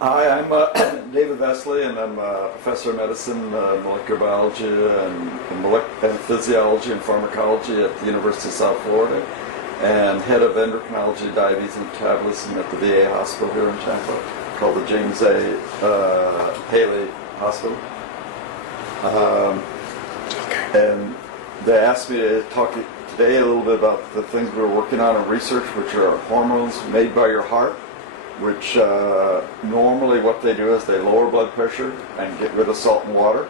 Hi, I'm David Vesely, and I'm a professor of medicine, molecular biology, and physiology and pharmacology at the University of South Florida, and head of endocrinology, diabetes, and metabolism at the VA hospital here in Tampa, called the James A. Haley Hospital. And they asked me to talk today a little bit about the things we were working on in research, which are hormones made by your heart, which normally what they do is they lower blood pressure and get rid of salt and water.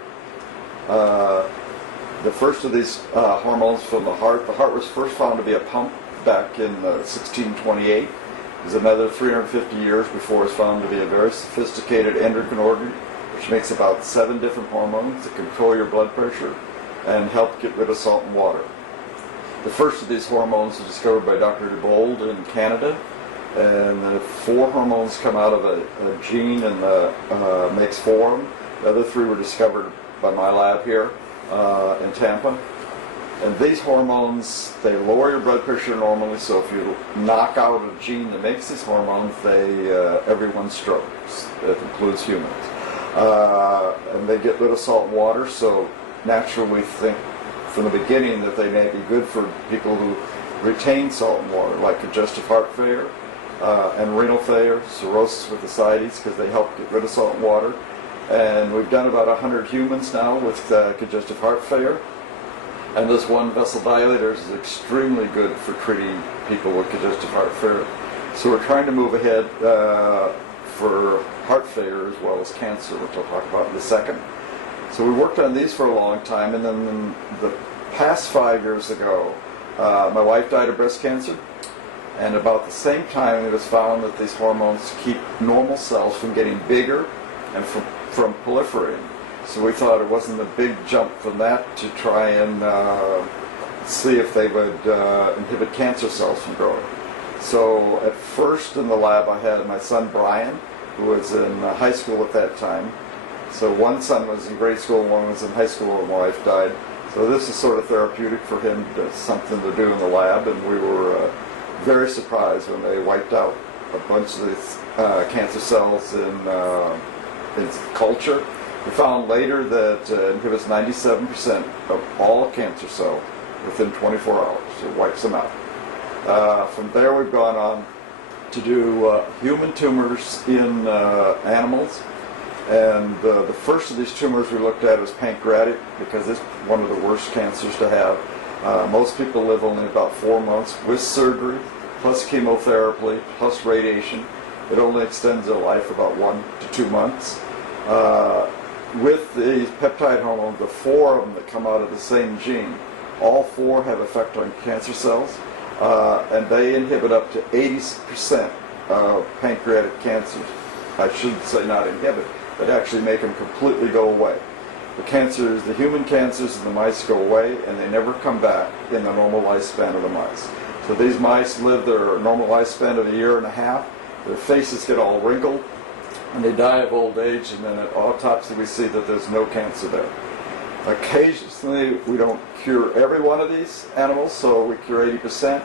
The first of these hormones from the heart was first found to be a pump back in 1628. It was another 350 years before it was found to be a very sophisticated endocrine organ, which makes about 7 different hormones that control your blood pressure and help get rid of salt and water. The first of these hormones was discovered by Dr. DeBold in Canada. And the 4 hormones come out of a gene and makes 4 of them. The other 3 were discovered by my lab here in Tampa. And these hormones, they lower your blood pressure normally, so if you knock out a gene that makes these hormones, everyone strokes. That includes humans. And they get rid of salt and water, so naturally we think from the beginning that they may be good for people who retain salt and water, like congestive heart failure, and renal failure, cirrhosis with ascites, because they help get rid of salt and water. And we've done about 100 humans now with congestive heart failure. And this one vessel dilator is extremely good for treating people with congestive heart failure. So we're trying to move ahead for heart failure as well as cancer, which I'll talk about in a second. So we worked on these for a long time, and then in the past 5 years ago, my wife died of breast cancer. And about the same time, it was found that these hormones keep normal cells from getting bigger and from proliferating. So we thought it wasn't a big jump from that to try and see if they would inhibit cancer cells from growing. So at first in the lab, I had my son Brian, who was in high school at that time. So one son was in grade school, one was in high school when my wife died. So this is sort of therapeutic for him, something to do in the lab, and we were very surprised when they wiped out a bunch of these cancer cells in culture. We found later that it inhibits 97% of all cancer cells within 24 hours. It wipes them out. From there we've gone on to do human tumors in animals. And the first of these tumors we looked at was pancreatic, because it's one of the worst cancers to have. Most people live only about 4 months with surgery, plus chemotherapy, plus radiation. It only extends their life about 1 to 2 months. With the peptide hormone, the 4 of them that come out of the same gene, all 4 have effect on cancer cells, and they inhibit up to 80% of pancreatic cancers. I should say not inhibit, but actually make them completely go away. The cancers, the human cancers in the mice go away, and they never come back in the normal lifespan of the mice. So these mice live their normal lifespan of 1.5 years. Their faces get all wrinkled, and they die of old age, and then at autopsy we see that there's no cancer there. Occasionally we don't cure every one of these animals, so we cure 80%.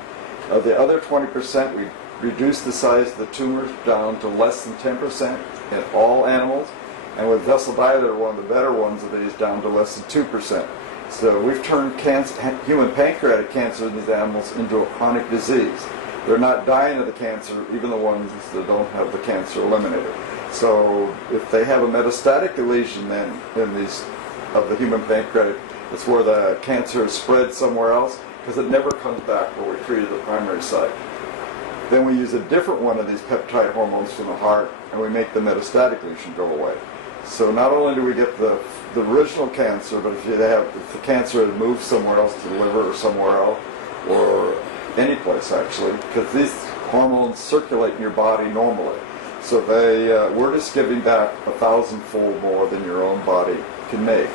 Of the other 20%, we reduce the size of the tumors down to less than 10% in all animals. And with vessel dilator, one of the better ones of these, down to less than 2%. So we've turned human pancreatic cancer in these animals into a chronic disease. They're not dying of the cancer, even the ones that don't have the cancer eliminated. So if they have a metastatic lesion then in these of the human pancreatic, it's where the cancer is spread somewhere else, because it never comes back where we treated the primary site. Then we use a different one of these peptide hormones from the heart, and we make the metastatic lesion go away. So not only do we get the original cancer, but if the cancer had moved somewhere else to the liver or somewhere else, or any place actually, because these hormones circulate in your body normally. So we're just giving back 1,000-fold more than your own body can make.